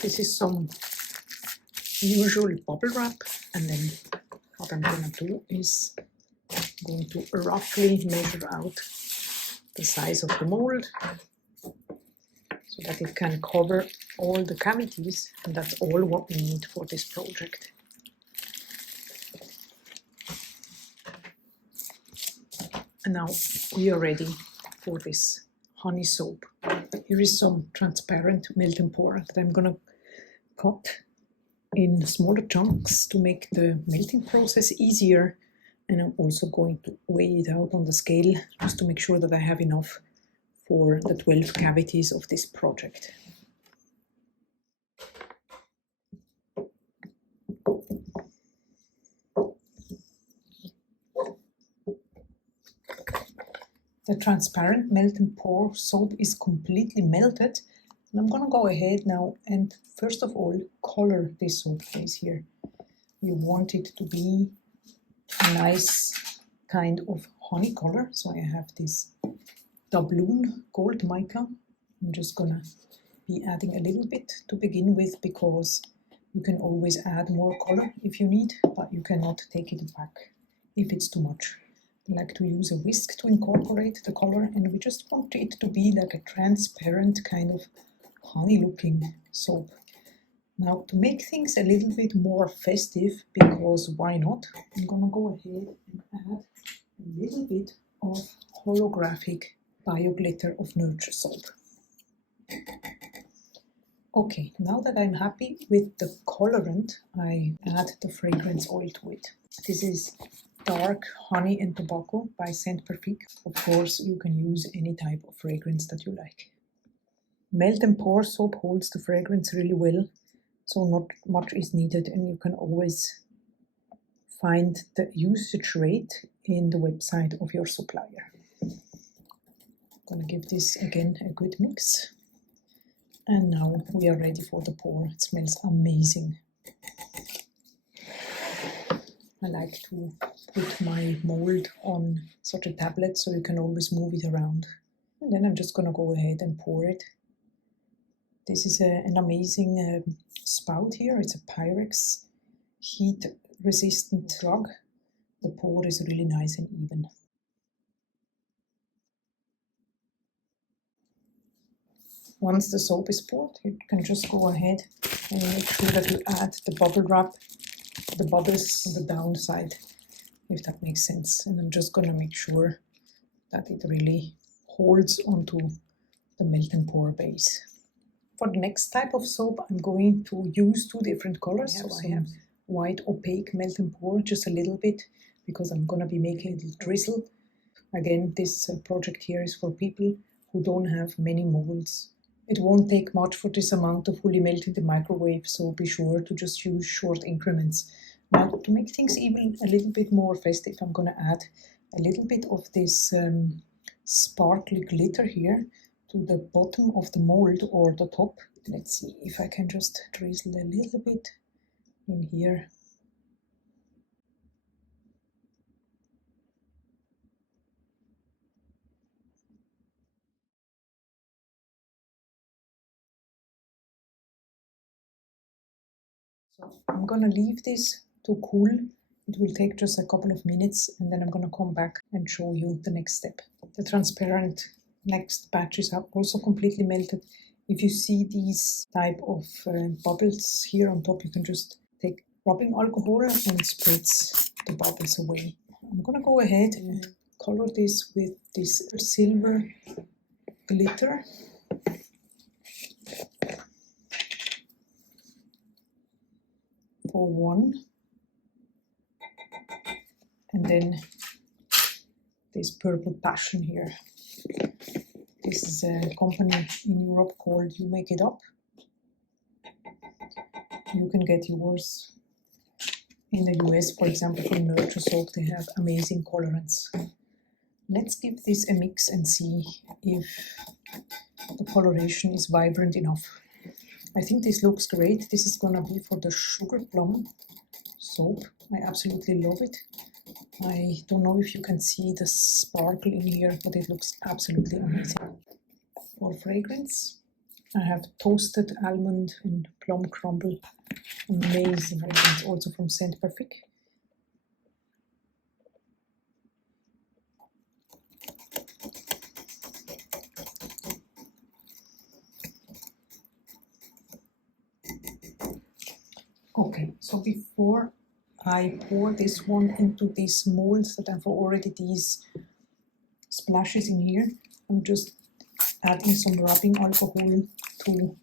This is some usual bubble wrap, and then what I'm gonna do is I'm going to roughly measure out the size of the mold so that it can cover all the cavities, and that's all what we need for this project. And now we are ready for this honey soap. Here is some transparent melt and pour that I'm gonna cut in smaller chunks to make the melting process easier, and I'm also going to weigh it out on the scale just to make sure that I have enough for the 12 cavities of this project. The transparent melt and pour soap is completely melted, and I'm gonna go ahead now and first of all color this soap base here. We want it to be a nice kind of honey color, so I have this doubloon gold mica. I'm just gonna be adding a little bit to begin with, because you can always add more color if you need, but you cannot take it back if it's too much. I like to use a whisk to incorporate the color, and we just want it to be like a transparent kind of honey looking soap. Now, to make things a little bit more festive, because why not, I'm gonna go ahead and add a little bit of holographic bio glitter of Nurture soap. Okay, now that I'm happy with the colorant, I add the fragrance oil to it. This is Dark Honey and Tobacco by Scent Perfect. Of course, you can use any type of fragrance that you like. Melt and pour soap holds the fragrance really well, so not much is needed, and you can always find the usage rate in the website of your supplier. I'm gonna give this again a good mix. And now we are ready for the pour. It smells amazing. I like to put my mold on such a tablet so you can always move it around. And then I'm just gonna go ahead and pour it. This is an amazing spout here. It's a Pyrex heat resistant rug. The pour is really nice and even. Once the soap is poured, you can just go ahead and make sure that you add the bubble wrap, the bubbles on the downside, if that makes sense. And I'm just gonna make sure that it really holds onto the melt and pour base. For the next type of soap, I'm going to use two different colors. So I have white opaque melt and pour, just a little bit, because I'm gonna be making a little drizzle. Again, this project here is for people who don't have many molds. It won't take much for this amount to fully melt in the microwave, so be sure to just use short increments. Now, to make things even a little bit more festive, I'm gonna add a little bit of this sparkly glitter here to the bottom of the mold or the top. Let's see if I can just drizzle a little bit in here. So I'm gonna leave this to cool. It will take just a couple of minutes, and then I'm gonna come back and show you the next step. The transparent next batches are also completely melted. If you see these type of bubbles here on top, you can just take rubbing alcohol and spritz the bubbles away. I'm gonna go ahead and color this with this silver glitter. For one, and then this purple passion here. This is a company in Europe called You Make It Up. You can get yours in the US, for example, from Nurture Soap. They have amazing colorants. Let's give this a mix and see if the coloration is vibrant enough. I think this looks great. This is gonna be for the Sugar Plum soap. I absolutely love it. I don't know if you can see the sparkle in here, but it looks absolutely amazing. For fragrance, I have toasted almond and plum crumble. Amazing. And it's also from Saint Perfect. Okay, so before I pour this one into these molds that have already these splashes in here, I'm just adding some rubbing alcohol to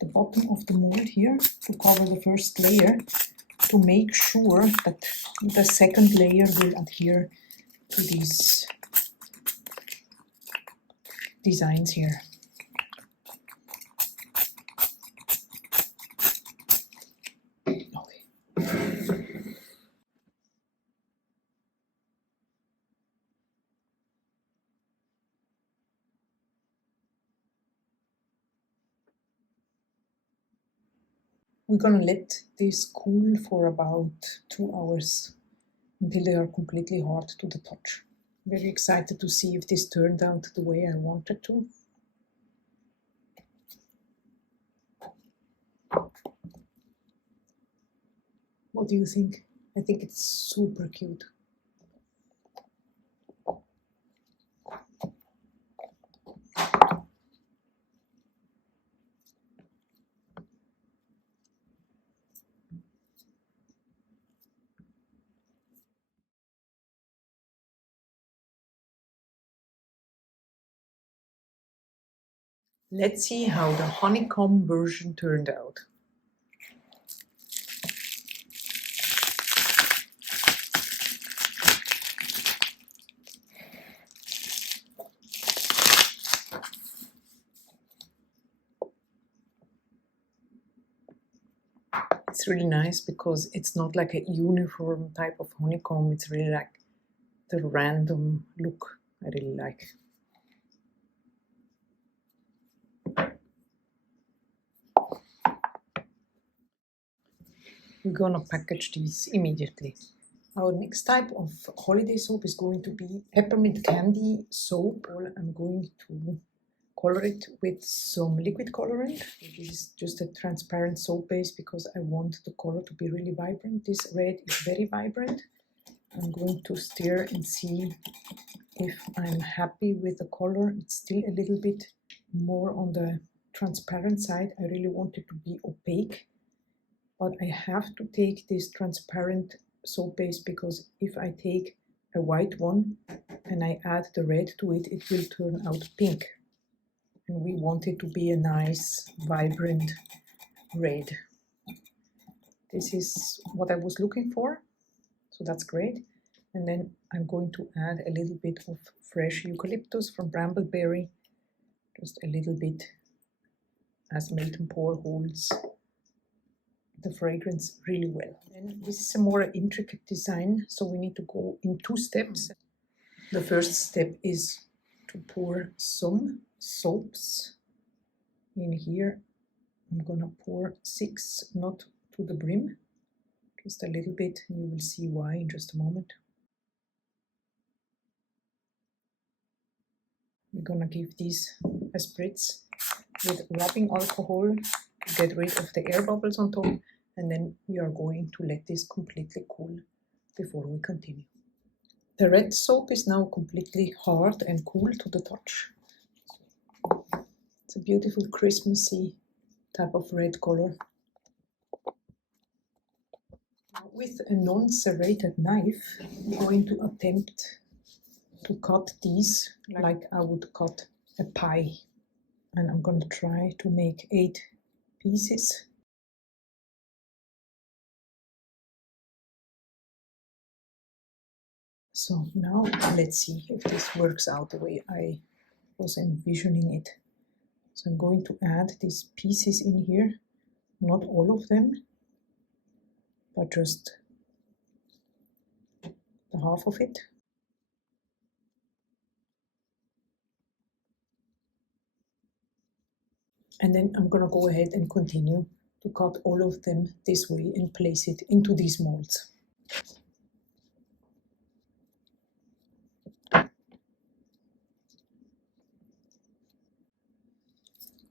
the bottom of the mold here to cover the first layer, to make sure that the second layer will adhere to these designs here. We're gonna let this cool for about 2 hours until they are completely hard to the touch. Very excited to see if this turned out the way I wanted to. What do you think? I think it's super cute. Let's see how the honeycomb version turned out. It's really nice because it's not like a uniform type of honeycomb, it's really like the random look I really like. We're gonna package these immediately. Our next type of holiday soap is going to be peppermint candy soap. I'm going to color it with some liquid colorant. This is just a transparent soap base because I want the color to be really vibrant. This red is very vibrant. I'm going to stir and see if I'm happy with the color. It's still a little bit more on the transparent side. I really want it to be opaque, but I have to take this transparent soap base because if I take a white one and I add the red to it, it will turn out pink. And we want it to be a nice, vibrant red. This is what I was looking for, so that's great. And then I'm going to add a little bit of fresh eucalyptus from Brambleberry, just a little bit, as melt and pour holds the fragrance really well. And this is a more intricate design, so we need to go in 2 steps. The first step is to pour some soaps in here. I'm gonna pour 6, not to the brim, just a little bit, and you will see why in just a moment. We're gonna give these a spritz with rubbing alcohol to get rid of the air bubbles on top, and then we are going to let this completely cool before we continue. The red soap is now completely hard and cool to the touch. It's a beautiful Christmassy type of red color. With a non-serrated knife, I'm going to attempt to cut these like I would cut a pie. And I'm going to try to make 8 pieces. So now let's see if this works out the way I was envisioning it. So I'm going to add these pieces in here, not all of them, but just the half of it. And then I'm going to go ahead and continue to cut all of them this way and place it into these molds.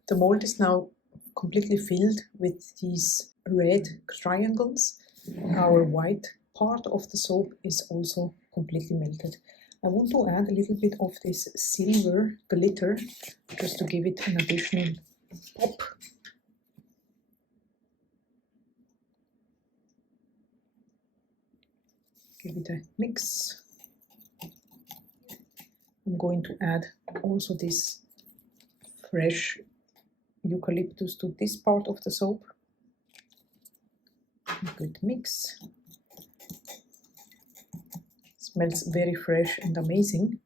The mold is now completely filled with these red triangles. Our white part of the soap is also completely melted. I want to add a little bit of this silver glitter just to give it an additional pop. Give it a mix. I'm going to add also this fresh eucalyptus to this part of the soap. Good mix. Smells very fresh and amazing.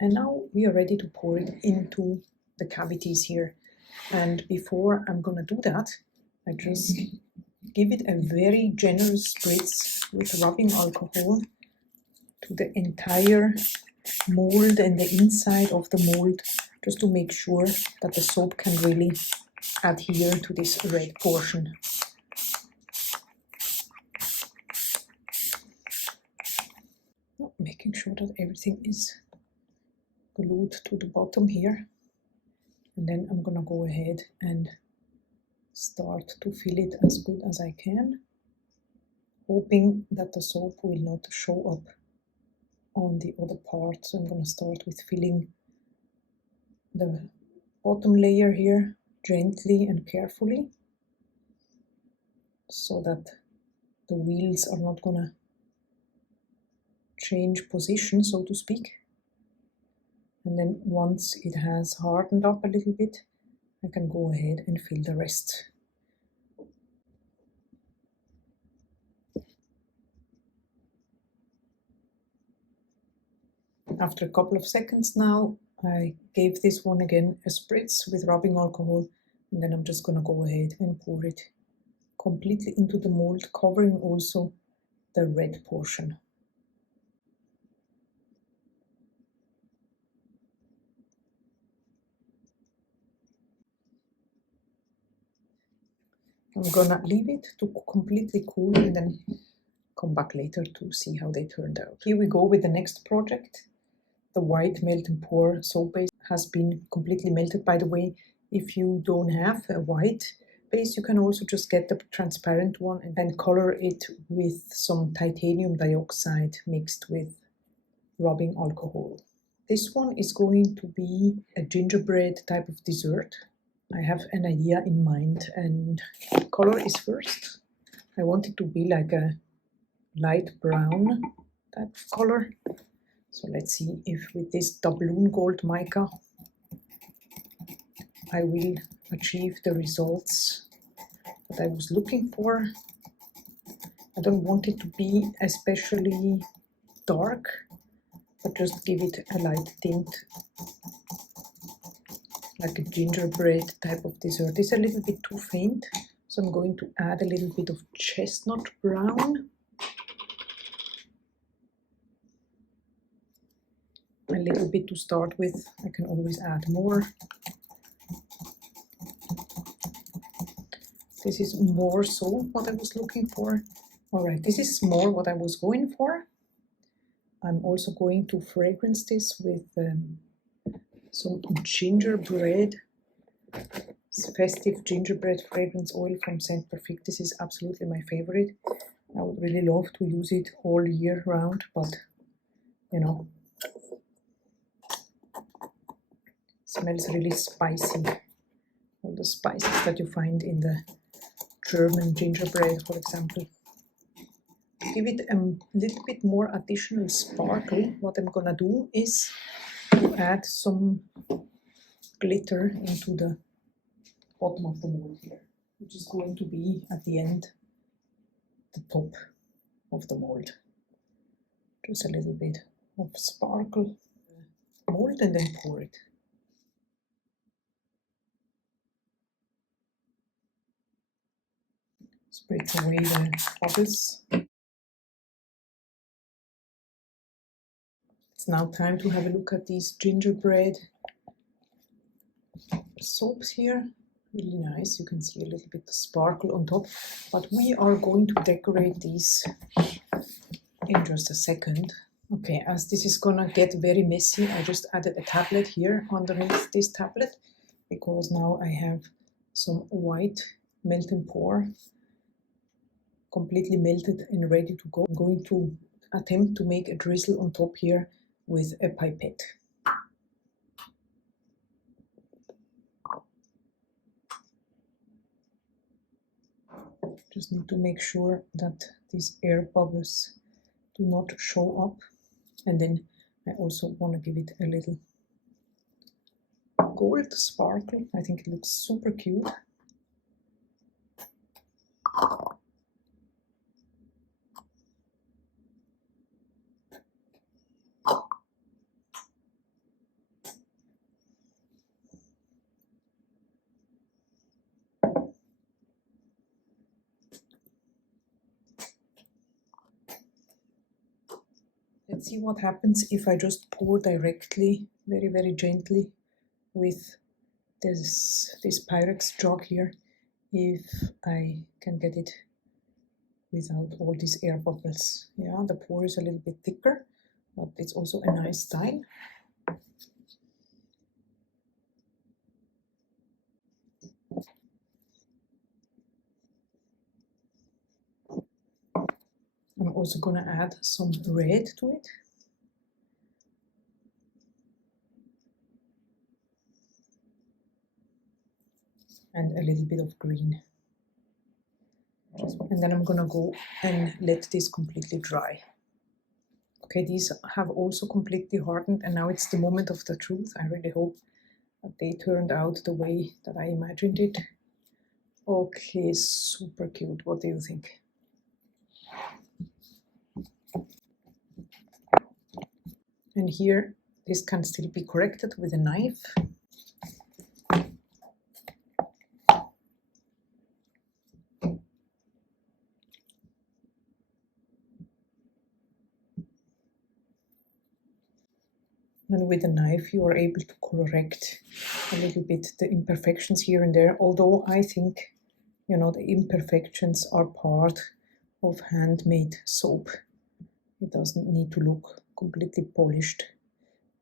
And now we are ready to pour it into the cavities here. And before I'm gonna do that, I just give it a very generous spritz with rubbing alcohol to the entire mold and the inside of the mold, just to make sure that the soap can really adhere to this red portion. Making sure that everything is glued to the bottom here. And then I'm gonna go ahead and start to fill it as good as I can, hoping that the soap will not show up on the other part. So I'm gonna start with filling the bottom layer here gently and carefully, so that the wheels are not gonna change position, so to speak. And then once it has hardened up a little bit, I can go ahead and fill the rest. After a couple of seconds now, I gave this one again a spritz with rubbing alcohol, and then I'm just gonna go ahead and pour it completely into the mold, covering also the red portion. I'm gonna leave it to completely cool and then come back later to see how they turned out. Here we go with the next project. The white melt and pour soap base has been completely melted, by the way. If you don't have a white base, you can also just get the transparent one and then color it with some titanium dioxide mixed with rubbing alcohol. This one is going to be a gingerbread type of dessert. I have an idea in mind, and color is first. I want it to be like a light brown type of color. So let's see if with this doubloon gold mica I will achieve the results that I was looking for. I don't want it to be especially dark, but just give it a light tint, like a gingerbread type of dessert. It's a little bit too faint, so I'm going to add a little bit of chestnut brown. A little bit to start with. I can always add more. This is more so what I was looking for. All right, this is more what I was going for. I'm also going to fragrance this with some gingerbread, festive gingerbread fragrance oil from Saint Perfect. This is absolutely my favorite. I would really love to use it all year round, but you know, smells really spicy. All the spices that you find in the German gingerbread, for example. Give it a little bit more additional sparkle. What I'm gonna do is to add some glitter into the bottom of the mold here, which is going to be at the end, the top of the mold. Just a little bit of sparkle, mold, and then pour it. Spritz away the bubbles. It's now time to have a look at these gingerbread soaps here. Really nice. You can see a little bit of sparkle on top, but we are going to decorate these in just a second. Okay, as this is gonna get very messy, I just added a tablet here underneath this tablet, because now I have some white melt and pour completely melted and ready to go. I'm going to attempt to make a drizzle on top here with a pipette. Just need to make sure that these air bubbles do not show up, and then I also want to give it a little gold sparkle. I think it looks super cute. Let's see what happens if I just pour directly, very, very gently with this Pyrex jug here, if I can get it without all these air bubbles. Yeah, the pour is a little bit thicker, but it's also a nice style. I'm also gonna add some red to it. And a little bit of green. And then I'm gonna go and let this completely dry. Okay, these have also completely hardened, and now it's the moment of the truth. I really hope that they turned out the way that I imagined it. Okay, super cute. What do you think? And here, this can still be corrected with a knife. And with a knife, you are able to correct a little bit the imperfections here and there. Although I think, you know, the imperfections are part of handmade soap. It doesn't need to look completely polished,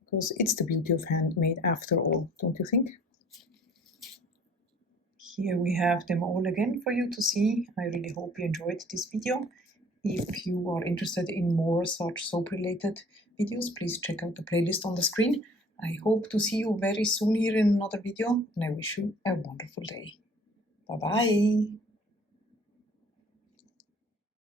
because it's the beauty of handmade after all, don't you think? Here we have them all again for you to see. I really hope you enjoyed this video. If you are interested in more such soap related videos, please check out the playlist on the screen. I hope to see you very soon here in another video, and I wish you a wonderful day. Bye bye!